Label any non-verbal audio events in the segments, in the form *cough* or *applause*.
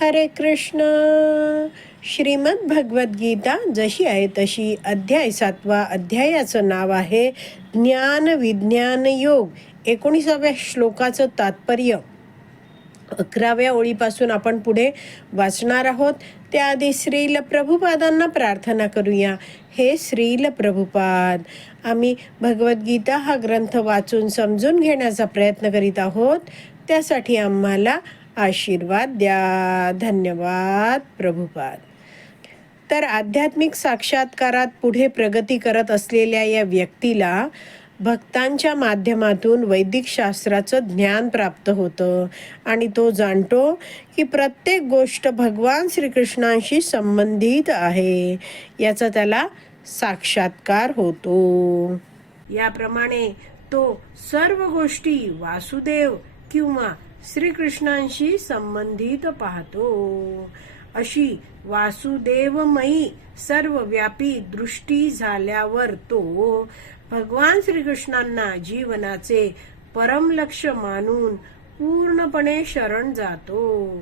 हरे कृष्ण। श्रीमद भगवद्गीता जशी आहे तशी अध्याय सातवा अध्यायाचं नाव आहे ज्ञान विज्ञान योग एकोणीसाव्या श्लोकाचं तात्पर्य. अकराव्या ओळीपासून आपण पुढे वाचणार आहोत. त्याआधी श्रील प्रभुपादांना प्रार्थना करूया. हे श्रील प्रभुपाद आम्ही भगवद्गीता हा ग्रंथ वाचून समजून घेण्याचा प्रयत्न करीत आहोत. त्यासाठी आम्हाला आशीर्वाद द्या. धन्यवाद प्रभुपाद. तर आध्यात्मिक साक्षात्कारात पुढे प्रगती करत असलेल्या या व्यक्तीला भक्तांच्या माध्यमातून वैदिक शास्त्राचं ज्ञान प्राप्त होतं. आणि तो जाणतो की प्रत्येक गोष्ट भगवान श्रीकृष्णांशी संबंधित आहे. याचा त्याला साक्षात्कार होतो. याप्रमाणे तो सर्व गोष्टी वासुदेव किंवा श्रीकृष्णांशी संबंधित पाहतो. अशी वासुदेवमयी सर्वव्यापी दृष्टी झाल्यावर तो भगवान श्रीकृष्णांना जीवनाचे परम लक्ष मानून पूर्णपणे शरण जातो.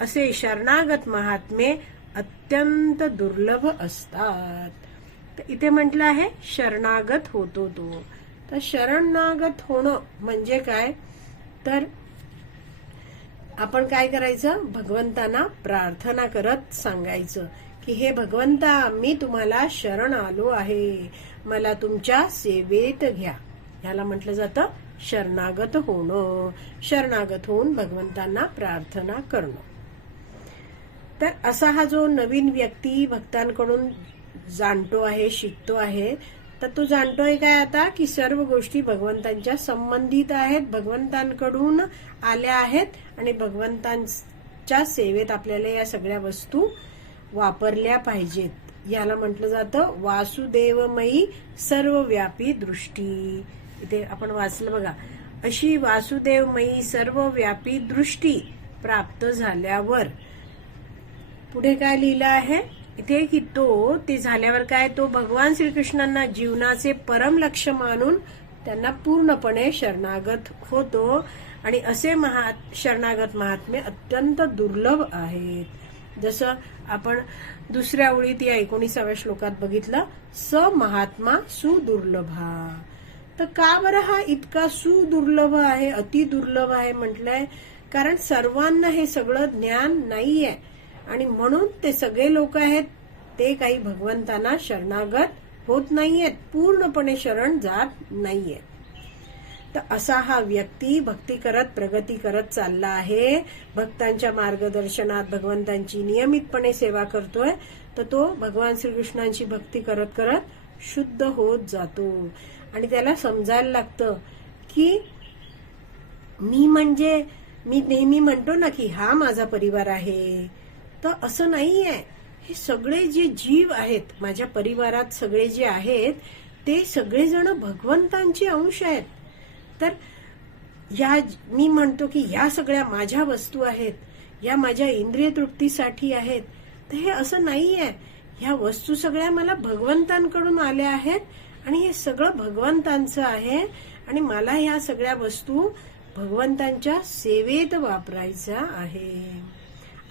असे शरणागत महात्मे अत्यंत दुर्लभ असतात. तर इथे म्हटलं आहे शरणागत होतो तो. तर शरणागत होणं म्हणजे काय? तर आपण काय करायचं? भगवंतांना प्रार्थना करत सांगायचं की हे भगवंता मी तुम्हाला शरण आलो आहे. मला तुमच्या सेवेत घ्या. ह्याला म्हटलं जातं शरणागत होणं. शरणागत होऊन भगवंतांना प्रार्थना करणं. तर असा हा जो नवीन व्यक्ती भक्तांकडून जाणतो आहे शिकतो आहे तर तो जाणतोय काय आता की सर्व गोष्टी भगवंतांच्या संबंधित आहेत भगवंतांकडून आल्या आहेत आणि भगवंतांच्या सेवेत आपल्याला या सगळ्या वस्तू वापरल्या पाहिजेत. याला म्हटलं जातं वासुदेवमयी सर्वव्यापी दृष्टी. इथे आपण वाचलं बघा अशी वासुदेवमयी सर्वव्यापी दृष्टी प्राप्त झाल्यावर पुढे काय लिहिलं आहे? इथे की तो ते झाल्यावर काय तो भगवान श्रीकृष्णांना जीवनाचे परम लक्ष मानून त्यांना पूर्णपणे शरणागत होतो. आणि असे महा शरणागत महात्मे अत्यंत दुर्लभ आहेत. जसं आपण दुसऱ्या ओळीत या एकोणीसाव्या श्लोकात बघितलं स महात्मा सुदुर्लभा. तर का बरं हा इतका सुदुर्लभ आहे अति दुर्लभ आहे म्हटलंय? कारण सर्वांना हे सगळं ज्ञान नाहीये. आणि म्हणून ते सगळे लोक आहेत ते काही भगवंतांना शरणागत होत नाहीयेत. पूर्णपणे शरण जात नाहीयेत. तर असा हा व्यक्ती भक्ती करत प्रगती करत चालला आहे. भक्तांच्या मार्गदर्शनात भगवंतांची नियमितपणे सेवा करतोय. तर तो भगवान श्रीकृष्णांची भक्ती करत करत शुद्ध होत जातो. आणि त्याला समजायला लागतं की मी म्हणजे मी नेहमी म्हणतो ना की हा माझा परिवार आहे. तर असं नाही आहे हे सगळे जे जीव आहेत माझ्या परिवारात सगळे जे आहेत ते सगळेजण भगवंतांचे अंश आहेत. तर या मी म्हणतो की या सगळ्या माझ्या वस्तू आहेत या माझ्या इंद्रिय तृप्तीसाठी आहेत तर हे असं नाही आहे ह्या वस्तू सगळ्या मला भगवंतांकडून आल्या आहेत आणि हे सगळं भगवंतांचं आहे आणि मला ह्या सगळ्या वस्तू भगवंतांच्या सेवेत वापरायचा आहे.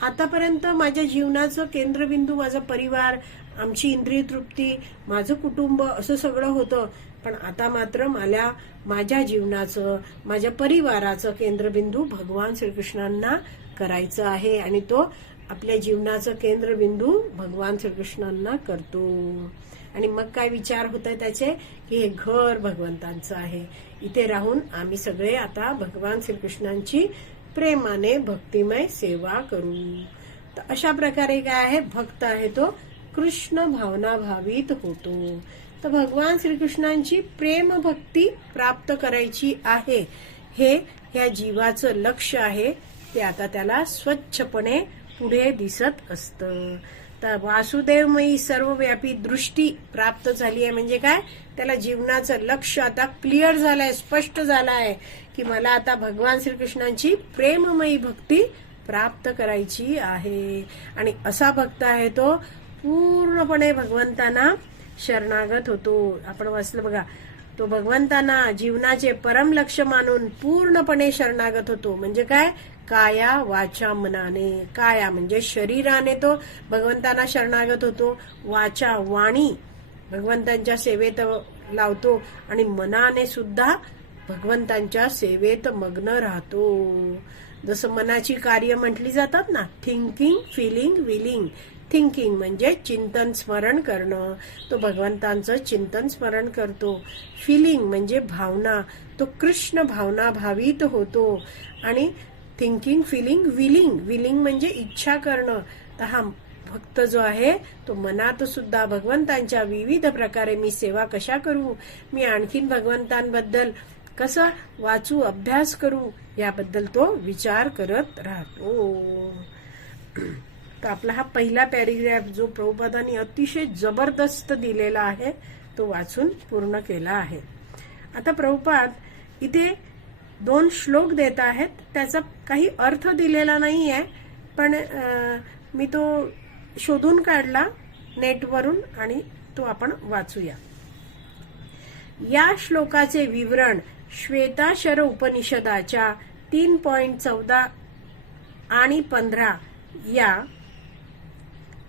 आतापर्यंत माझ्या जीवनाचं केंद्रबिंदू माझा परिवार आमची इंद्रिय तृप्ती माझं कुटुंब असं सगळं होतं. पण आता मात्र मला माझ्या जीवनाचं माझ्या परिवाराचं केंद्रबिंदू भगवान श्रीकृष्णांना करायचं आहे. आणि तो आपल्या जीवनाचं केंद्रबिंदू भगवान श्रीकृष्णांना करतो. आणि मग काय विचार होत आहे त्याचे? की हे घर भगवंतांचं आहे. इथे राहून आम्ही सगळे आता भगवान श्रीकृष्णांची प्रेमाने भक्तिमय सेवा करू. तर अशा प्रकारे काय आहे भक्त आहे तो कृष्ण भावना भावित होतो. तर भगवान श्रीकृष्णांची प्रेम भक्ती प्राप्त करायची आहे. हे ह्या जीवाचं लक्ष आहे. ते आता त्याला स्वच्छपणे पुढे दिसत असतं. तर वासुदेवमयी सर्वव्यापी दृष्टी प्राप्त झाली आहे. म्हणजे काय? त्याला जीवनाचं लक्ष आता क्लिअर झालंय स्पष्ट झालंय. की मला आता भगवान श्रीकृष्णांची प्रेममयी भक्ती प्राप्त करायची आहे. आणि असा भक्त आहे तो पूर्णपणे भगवंतांना शरणागत होतो. आपण वाचलं बघा तो भगवंतांना जीवनाचे परम लक्ष मानून पूर्णपणे शरणागत होतो. म्हणजे काय? काया वाचा मनाने. काया म्हणजे शरीराने तो भगवंतांना शरणागत होतो. वाचा वाणी भगवंतांच्या सेवेत लावतो. आणि मनाने सुद्धा भगवंतांच्या सेवेत मग्न राहतो. जसं मनाची कार्य म्हटली जातात ना थिंकिंग फिलिंग विलिंग थिंकिंग म्हणजे चिंतन स्मरण करणं. तो भगवंतांचं चिंतन स्मरण करतो. फिलिंग म्हणजे भावना. तो कृष्ण भावना भावित होतो. आणि थिंकिंग फिलिंग विलिंग विलिंग म्हणजे इच्छा करणं. तर हा भक्त जो आहे तो मनात सुद्धा भगवंतांच्या विविध प्रकारे मी सेवा कशा करू? मी आणखीन भगवंतांबद्दल कसं वाचू अभ्यास करू याबद्दल तो विचार करत राहतो. तर आपला हा पहिला पॅरेग्राफ जो प्रभुपादांनी अतिशय जबरदस्त दिलेला आहे तो वाचून पूर्ण केला आहे. आता प्रभुपाद इथे दोन श्लोक देत आहेत. त्याचा काही अर्थ दिलेला नाही आहे पण मी तो शोधून काढला नेटवरून आणि तो आपण वाचूया. या श्लोकाचे विवरण श्वेताशर उपनिषदाच्या तीन पॉइंट चौदा आणि पंधरा या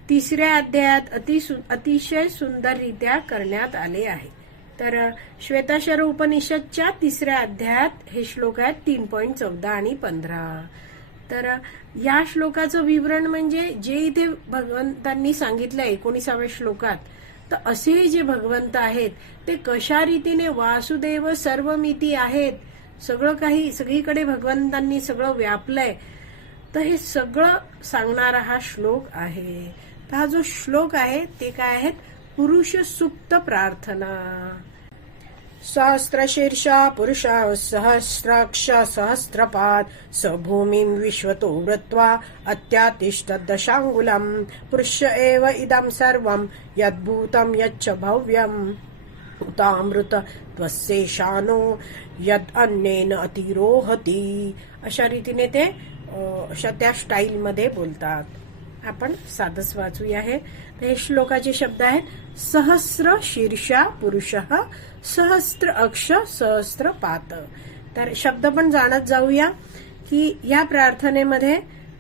तिसऱ्या अध्यायात अतिसु अतिशय सुंदररित्या करण्यात आले आहे. तर श्वेताशर उपनिषदच्या तिसऱ्या अध्यायात हे श्लोक आहेत तीन पॉइंट चौदा आणि पंधरा. तर या श्लोकाचं विवरण म्हणजे जे इथे भगवंतांनी सांगितलं एकोणीसाव्या श्लोकात तर असे जे भगवंत आहेत ते कशा रीतीने वासुदेव सर्वमिती आहेत सगळं काही सगळीकडे भगवंतांनी सगळं व्यापलंय तर हे सगळं सांगणारा हा श्लोक आहे. तर हा जो श्लोक आहे ते काय आहेत? पुरुष सुप्त प्रार्थना. सहस्रशीर्षा पुरुषा सहस्राक्ष सहस्रपाद स भूमिं विश्वतो वृत्वा अत्यातिष्ठदशाङ्गुलम् दशाङ्गुलम् पुरुष एव इदं सर्वं यद्भूतं यच्च भव्यम्। उतामृत त्वस्येशानो यद अन्नेन अतिरोहती। अशा रीतीने ते अशा त्या स्टाईल मध्ये बोलतात. आपण साधच वाचूया हे. तर हे श्लोकाचे शब्द आहेत सहस्र शीर्षा पुरुष सहस्त्र अक्ष सहस्त्र पात. तर शब्द पण जाणत जाऊया की या प्रार्थनेमध्ये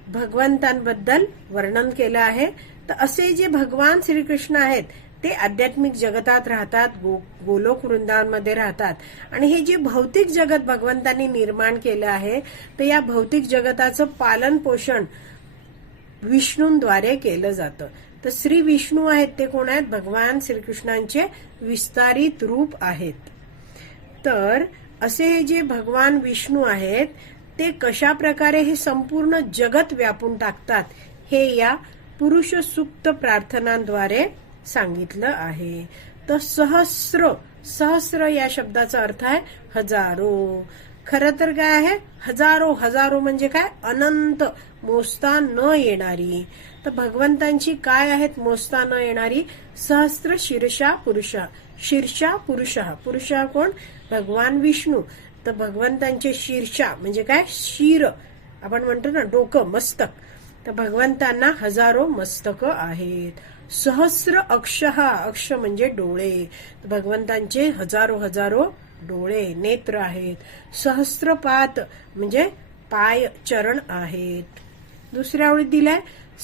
भगवंतांबद्दल वर्णन केलं आहे. तर असे जे भगवान श्रीकृष्ण आहेत ते आध्यात्मिक जगतात राहतात गो गोलोक वृंदावनमध्ये राहतात. आणि हे जे भौतिक जगत भगवंतांनी निर्माण केलं आहे तर या भौतिक जगताचं पालन पोषण विष्णूंद्वारे केलं जातं. तर श्री विष्णू आहेत ते कोण आहेत? भगवान श्रीकृष्णांचे विस्तारित रूप आहेत. तर असे हे जे भगवान विष्णू आहेत ते कशा प्रकारे हे संपूर्ण जगत व्यापून टाकतात हे या पुरुष सुप्त प्रार्थनांद्वारे सांगितलं आहे. तर सहस्र सहस्र या शब्दाचा अर्थ आहे हजारो. खरं तर काय आहे? हजारो हजारो म्हणजे काय? अनंत मोजता न येणारी. तर भगवंतांची काय आहेत मोजता न येणारी? सहस्त्र शीर्षा पुरुषा शीर्षा पुरुषा. पुरुषा कोण? भगवान विष्णू. तर भगवंतांचे शीर्षा म्हणजे काय? शीर. आपण म्हणतो ना डोकं मस्तक. तर भगवंतांना हजारो मस्तक आहेत. सहस्र अक्ष. हा अक्ष म्हणजे डोळे. भगवंतांचे हजारो हजारो डोळे नेत्र आहेत. सहस्त्रपात म्हणजे पाय चरण आहेत. दुसऱ्या ओळीत दिलाय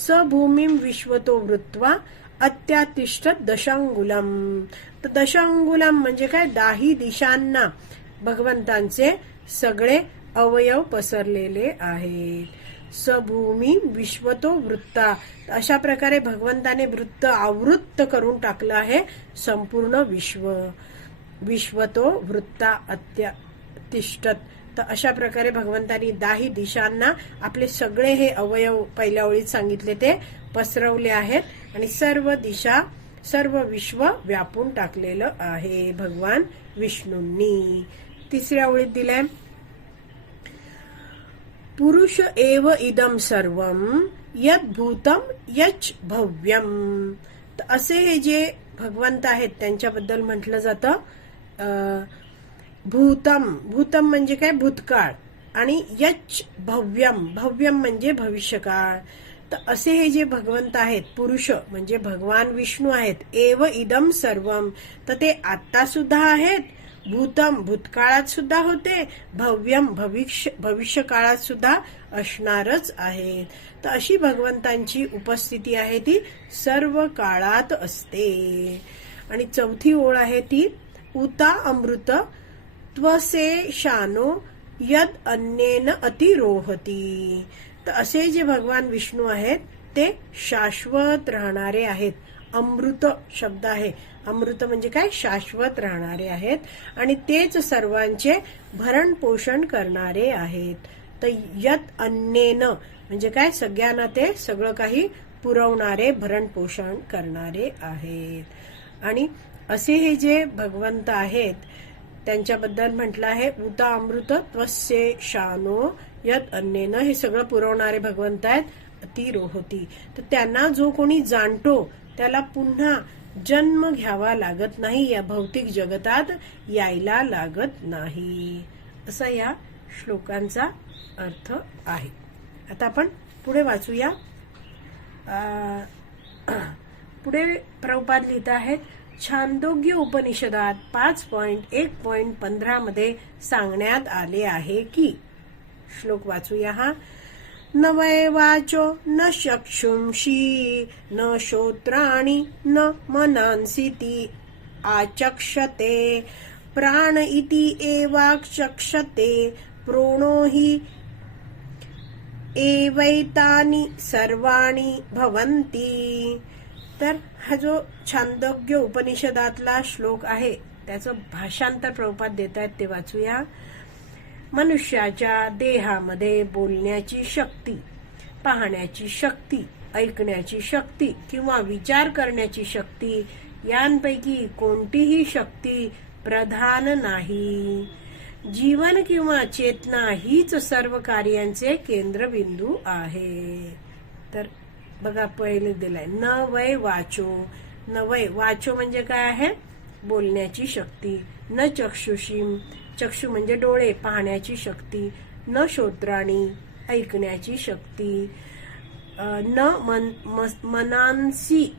सभूमी विश्वतो वृत्वा अत्यातिष्ठ दशांगुलम. तर दशांगुलम म्हणजे काय? दाही दिशांना. भगवंतांचे सगळे अवयव पसरलेले आहेत. सभूमी विश्वतो वृत्ता. अशा प्रकारे भगवंताने वृत्त आवृत्त करून टाकलं आहे संपूर्ण विश्व. विश्वतो वृत्ता अत्यतिष्ठत तर अशा प्रकारे भगवंतांनी दाही दिशांना आपले सगळे हे अवयव पहिल्या ओळीत सांगितले ते पसरवले आहेत आणि सर्व दिशा सर्व विश्व व्यापून टाकलेलं आहे भगवान विष्णूंनी. तिसऱ्या ओळीत दिलंय पुरुष एव इदम सर्व यद भूतम यच भव्यम. असे हे जे भगवंत आहेत त्यांच्याबद्दल म्हटलं जातं भूतम. भूतम म्हणजे काय? भूतकाळ. आणि यच भव्यम. भव्यम म्हणजे भविष्यकाळ. तर असे हे जे भगवंत आहेत पुरुष म्हणजे भगवान विष्णू आहेत एव इदम सर्वम तर ते आता सुद्धा आहेत भूतम भूतकाळात सुद्धा होते भव्यम भविष्य भविष्य काळात सुद्धा असणारच आहे तर अशी भगवंतांची उपस्थिती आहे ती सर्व काळात असते. आणि चौथी ओळ आहे ती उता अमृत त्वसे शानो यद अन्येन अतिरोहती. तर असे जे भगवान विष्णू आहेत ते शाश्वत राहणारे आहेत. अमृत शब्द आहे. अमृत म्हणजे काय? शाश्वत राहणारे आहेत. आणि तेच सर्वांचे भरण पोषण करणारे आहेत. तर यत अन्येन म्हणजे काय? सगळ्यांना ते सगळं काही पुरवणारे भरण पोषण करणारे आहेत. आणि असे हे जे भगवंत आहेत त्यांच्याबद्दल म्हटलं आहे उता अमृत त्वस्य शानो यत अन्येनं. हे सगळं पुरवणारे भगवंत आहेत अतिरोहती तर त्यांना जो कोणी जाणतो त्याला पुन्हा जन्म घ्यावा लागत नाही या भौतिक जगतात यायला लागत नाही. असा या श्लोकांचा अर्थ आहे. आता आपण पुढे वाचूया. पुढे प्रभुपाद लिहित आहेत छांदोग्य उपनिषदात पाच पॉइंट एक पॉइंट पंधरा मध्ये सांगण्यात आले आहे की श्लोक वाचूया हा. न वैवाचो न शक्षुंशी न श्रोत्राणि न मनांसिति आचक्षते प्राण इति एवाचक्षते प्रोणो हि एवैतानि सर्वाणि भवन्ति. तर हा जो छांदोग्य उपनिषदातला श्लोक आहे त्याचं भाषांतर प्रभुपात देत आहेत ते वाचूया. मनुष्याच्या देहामध्ये बोलण्याची शक्ती पाहण्याची शक्ती ऐकण्याची शक्ती किंवा विचार करण्याची शक्ती यांपैकी कोणतीही शक्ती प्रधान नाही. जीवन किंवा चेतना हीच सर्व कार्यांचे केंद्रबिंदू आहे. तर बघा पहिले दिलाय. न वय वाचो. न वय वाचो म्हणजे काय आहे? बोलण्याची शक्ती. न चक्षुषी चक्षु म्हणजे डोळे पाहण्याची शक्ती. न श्रोत्राणी ऐकण्याची शक्ती. न मन मनांसी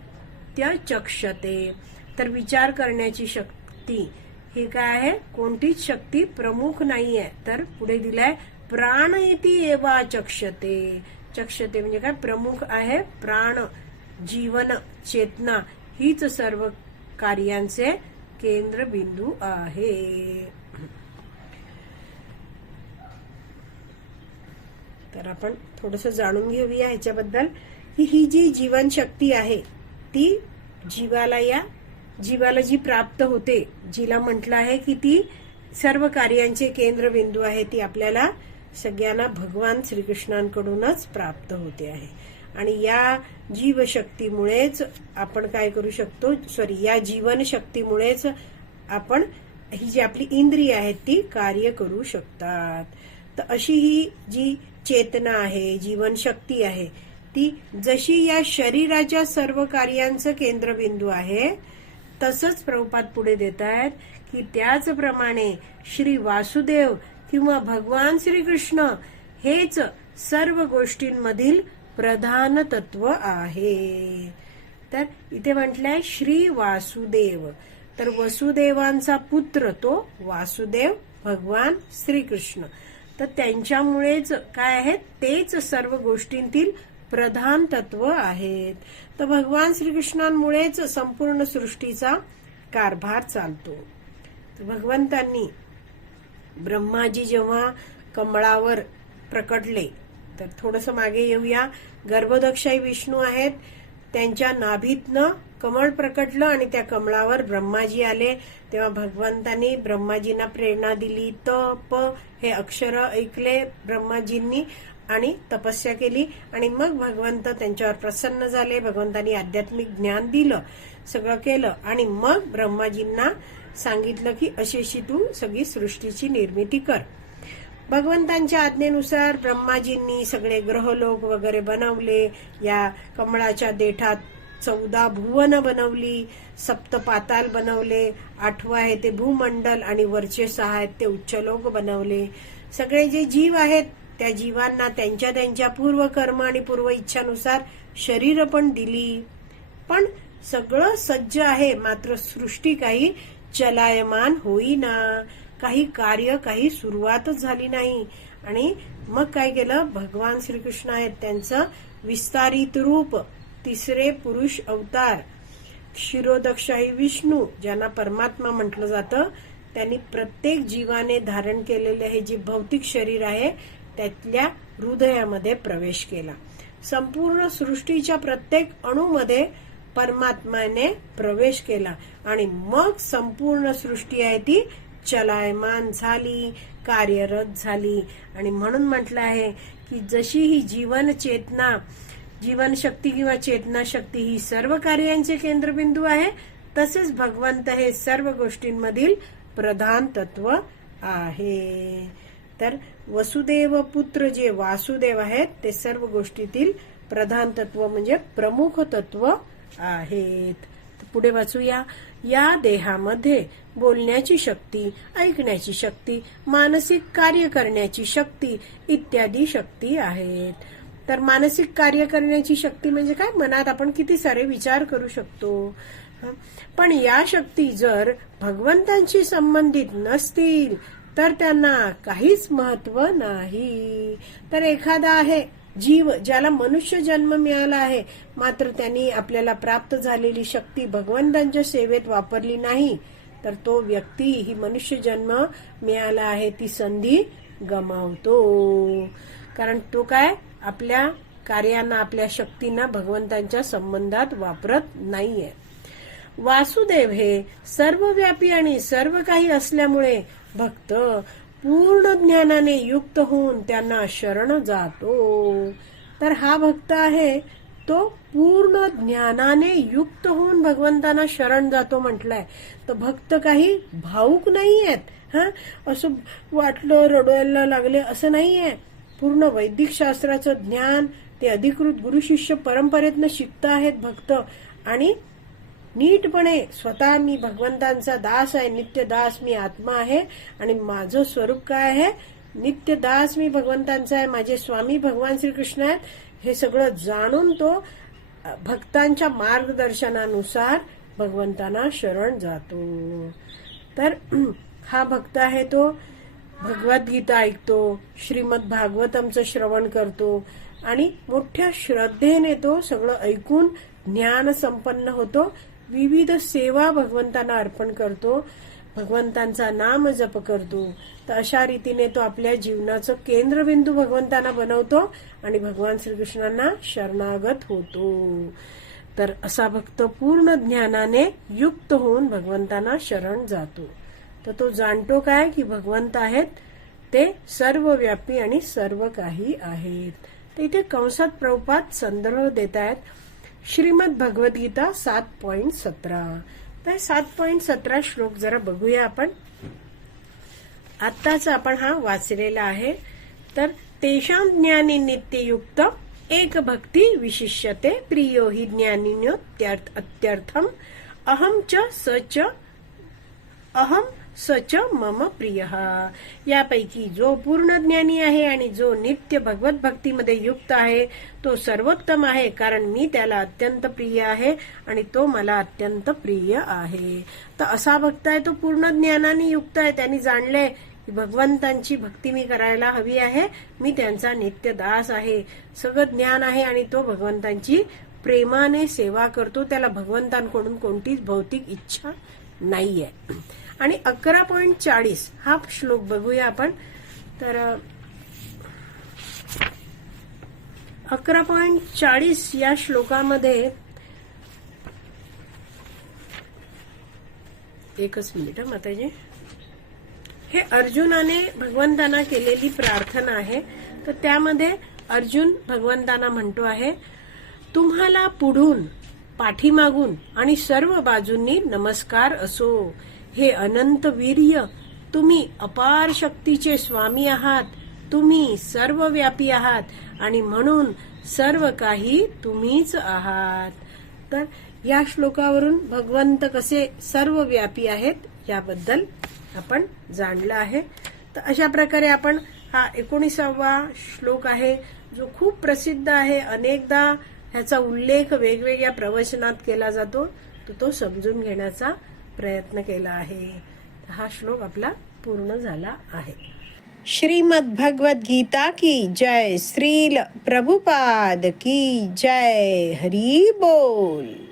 त्या चक्षते. तर विचार करण्याची शक्ती. हे काय आहे? कोणतीच शक्ती प्रमुख नाहीये. तर पुढे दिलाय प्राण इति एवा चक्षते. चक्षते म्हणजे काय प्रमुख आहे प्राण जीवन चेतना. हीच सर्व कार्यांचे केंद्रबिंदू आहे. तर आपण थोडस जाणून घेऊया ह्याच्याबद्दल की ही जी जीवनशक्ती आहे ती जीवाला या जीवाला जी प्राप्त होते जिला म्हटलं आहे की ती सर्व कार्यांचे केंद्रबिंदू आहे ती आपल्याला सगळ्यांना भगवान श्रीकृष्णांकडूनच प्राप्त होते आहे. आणि या जीवशक्तीमुळेच आपण काय करू शकतो? सॉरी या जीवनशक्तीमुळेच आपण ही जी आपली इंद्रिय आहेत ती कार्य करू शकतात. तर अशी ही जी चेतना आहे जीवनशक्ती आहे ती जशी या शरीराच्या सर्व कार्यांचं केंद्रबिंदू आहे तसंच प्रभुपात पुढे देत आहेत की त्याचप्रमाणे श्री वासुदेव किंवा भगवान श्रीकृष्ण हेच सर्व गोष्टींमधील प्रधान तत्व आहे. तर इथे म्हटलंय श्री वासुदेव. तर वसुदेवांचा पुत्र तो वासुदेव भगवान श्रीकृष्ण. तर त्यांच्यामुळेच काय आहेत? तेच सर्व गोष्टींतील प्रधान तत्व आहेत. तर भगवान श्रीकृष्णांमुळेच संपूर्ण सृष्टीचा कारभार चालतो. भगवंतांनी ब्रह्माजी जेव्हा कमळावर प्रकटले तर थोडस मागे येऊया. गर्भदक्षाई विष्णू आहेत. त्यांच्या नाभीतनं कमळ प्रकटलं आणि त्या कमळावर ब्रह्माजी आले. तेव्हा भगवंतांनी ब्रह्माजींना प्रेरणा दिली. तप हे अक्षर ऐकले ब्रह्माजींनी आणि तपस्या केली. आणि मग भगवंत त्यांच्यावर प्रसन्न झाले. भगवंतांनी आध्यात्मिक ज्ञान दिलं सगळं केलं. आणि मग ब्रह्माजींना सांगितलं की अशी अशी तू सगळी सृष्टीची निर्मिती कर. भगवंतांच्या आज्ञेनुसार ब्रह्माजींनी सगळे ग्रहलोक वगैरे बनवले. या कमळाच्या देठात चौदा भुवन बनवली सप्त पाताल बनवले आठवं आहे ते भूमंडल आणि वरचे सहा आहेत ते उच्चलोक बनवले. सगळे जे जीव आहेत त्या जीवांना त्यांच्या त्यांच्या पूर्व कर्म आणि पूर्व इच्छानुसार शरीर पण दिली. पण सगळं सज्ज आहे मात्र सृष्टी काही चलायमान होईना. काही कार्य काही सुरुवातच झाली नाही. आणि मग काय केलं? भगवान श्रीकृष्ण आहेत त्यांचं विस्तारित रूप तिसरे पुरुष अवतार. क्षीरोदक्षाही विष्णू ज्यांना परमात्मा म्हटलं जातं त्यांनी प्रत्येक जीवाने धारण केलेले हे जे भौतिक शरीर आहे त्यातल्या हृदयामध्ये प्रवेश केला. संपूर्ण सृष्टीच्या प्रत्येक अणूमध्ये परमात्माने प्रवेश केला. आणि मग संपूर्ण सृष्टी आहे ती चलायमान झाली कार्यरत झाली. आणि म्हणून म्हटलं आहे की जशी ही जीवन चेतना जीवन शक्ती किंवा चेतना शक्ती ही सर्व कार्यांचे केंद्रबिंदू आहे तसेच भगवंत हे सर्व गोष्टींमधील प्रधान तत्व आहे. तर वसुदेव पुत्र जे वासुदेव आहेत ते सर्व गोष्टीतील प्रधान तत्व म्हणजे प्रमुख तत्व आहेत. पुढे वाचूया. या देहामध्ये बोलण्याची शक्ती ऐकण्याची शक्ती मानसिक कार्य करण्याची शक्ती इत्यादी शक्ती आहेत. तर मानसिक कार्य करण्याची शक्ती म्हणजे काय? मनात आपण किती सारे विचार करू शकतो. पण या शक्ती जर भगवंतांशी संबंधित नसतील तर त्यांना काहीच महत्त्व नाही. तर एखादा आहे जीव ज्याला मनुष्य जन्म मिळाला आहे मात्र त्यांनी आपल्याला प्राप्त झालेली शक्ती भगवंतांच्या सेवेत वापरली नाही तर तो व्यक्ती ही मनुष्य जन्म मिळाला आहे ती संधी गमावतो. कारण तो काय? आपल्या कार्यांना आपल्या शक्तींना भगवंतांच्या संबंधात वापरत नाहीये. वासुदेव हे सर्वव्यापी आणि सर्व काही असल्यामुळे भक्त पूर्ण ज्ञानाने युक्त होऊन त्यांना शरण जातो. तर हा भक्त आहे तो पूर्ण ज्ञानाने युक्त होऊन भगवंतांना शरण जातो म्हटलंय. तर भक्त काही भाऊक नाही आहेत हा? असं वाटलं रडवायला लागले असं नाही आहे पूर्ण वैदिक शास्त्राचं ज्ञान ते अधिकृत गुरुशिष्य परंपरेतनं शिकत आहेत भक्त. आणि नीटपणे स्वतः मी भगवंतांचा दास आहे नित्य दास मी आत्मा आहे आणि माझं स्वरूप काय आहे? नित्य दास मी भगवंतांचा आहे माझे स्वामी भगवान श्रीकृष्ण आहेत. हे सगळं जाणून तो भक्तांच्या मार्गदर्शनानुसार भगवंतांना शरण जातो. तर *clears throat* हा भक्त आहे तो. भगवद्गीता ऐकतो श्रीमद भागवतमचं श्रवण करतो आणि मोठ्या श्रद्धेने तो सगळं ऐकून ज्ञान संपन्न होतो. विविध सेवा भगवंतांना अर्पण करतो भगवंतांचा नाम जप करतो. तर अशा रीतीने तो आपल्या जीवनाचं केंद्रबिंदू भगवंतांना बनवतो आणि भगवान श्रीकृष्णांना शरणागत होतो. तर असा भक्त पूर्ण ज्ञानाने युक्त होऊन भगवंतांना शरण जातो. तर तो जाणतो काय की भगवंत आहेत ते सर्व व्यापी आणि सर्व काही आहेत. तर इथे कंसात प्रभुपात संदर्भ देत आहेत श्रीमद भगवद्गीता सात पॉइंट सतरा. तर सात पॉइंट सतरा श्लोक जरा बघूया आपण. आत्ताच आपण हा वाचलेला आहे. तर तेषां ज्ञानी नित्ययुक्त एक भक्ती विशिष्यते प्रियो हि ज्ञानिन्योत्यर्थ अत्यर्थम अहम च स च अहम सच मम प्रिय. यापैकी जो पूर्ण ज्ञानी आहे आणि जो नित्य भगवत भक्तीमध्ये युक्त आहे तो सर्वोत्तम आहे कारण मी त्याला अत्यंत प्रिय आहे आणि तो मला अत्यंत प्रिय आहे. तर असा भक्त आहे तो पूर्ण ज्ञानाने युक्त आहे. त्यांनी जाणले भगवंतांची भक्ती मी करायला हवी आहे. मी त्यांचा नित्य दास आहे. सगळं ज्ञान आहे आणि तो भगवंतांची प्रेमाने सेवा करतो. त्याला भगवंतांकडून कोणतीच भौतिक इच्छा नाहीये. आणि अकरा पॉईंट चाळीस हा श्लोक बघूया आपण. तर अकरा पॉईंट चाळीस या श्लोकामध्ये एकच मिनिट माताजी. हे अर्जुनाने भगवंतांना केलेली प्रार्थना आहे. तर त्यामध्ये अर्जुन भगवंतांना म्हणतो आहे तुम्हाला पुढून पाठीमागून आणि सर्व बाजूंनी नमस्कार असो. हे अनंत वीर्य तुम्ही अपार शक्तीचे स्वामी आहात. तुम्ही सर्वव्यापी आहात आणि म्हणून सर्व काही तुम्हीच आहात. तर या श्लोकावरून भगवंत कसे सर्वव्यापी आहेत याबद्दल आपण जाणलं आहे. तर अशा प्रकारे आपण हा एकोणीसावा श्लोक आहे जो खूप प्रसिद्ध आहे. अनेकदा ह्याचा उल्लेख वेगवेगळ्या प्रवचनात केला जातो तर तो समजून घेण्याचा प्रयत्न केला आहे. हा श्लोक आपला पूर्ण झाला आहे. श्रीमद भगवत गीता की जय श्रील प्रभुपाद की जय हरी बोल.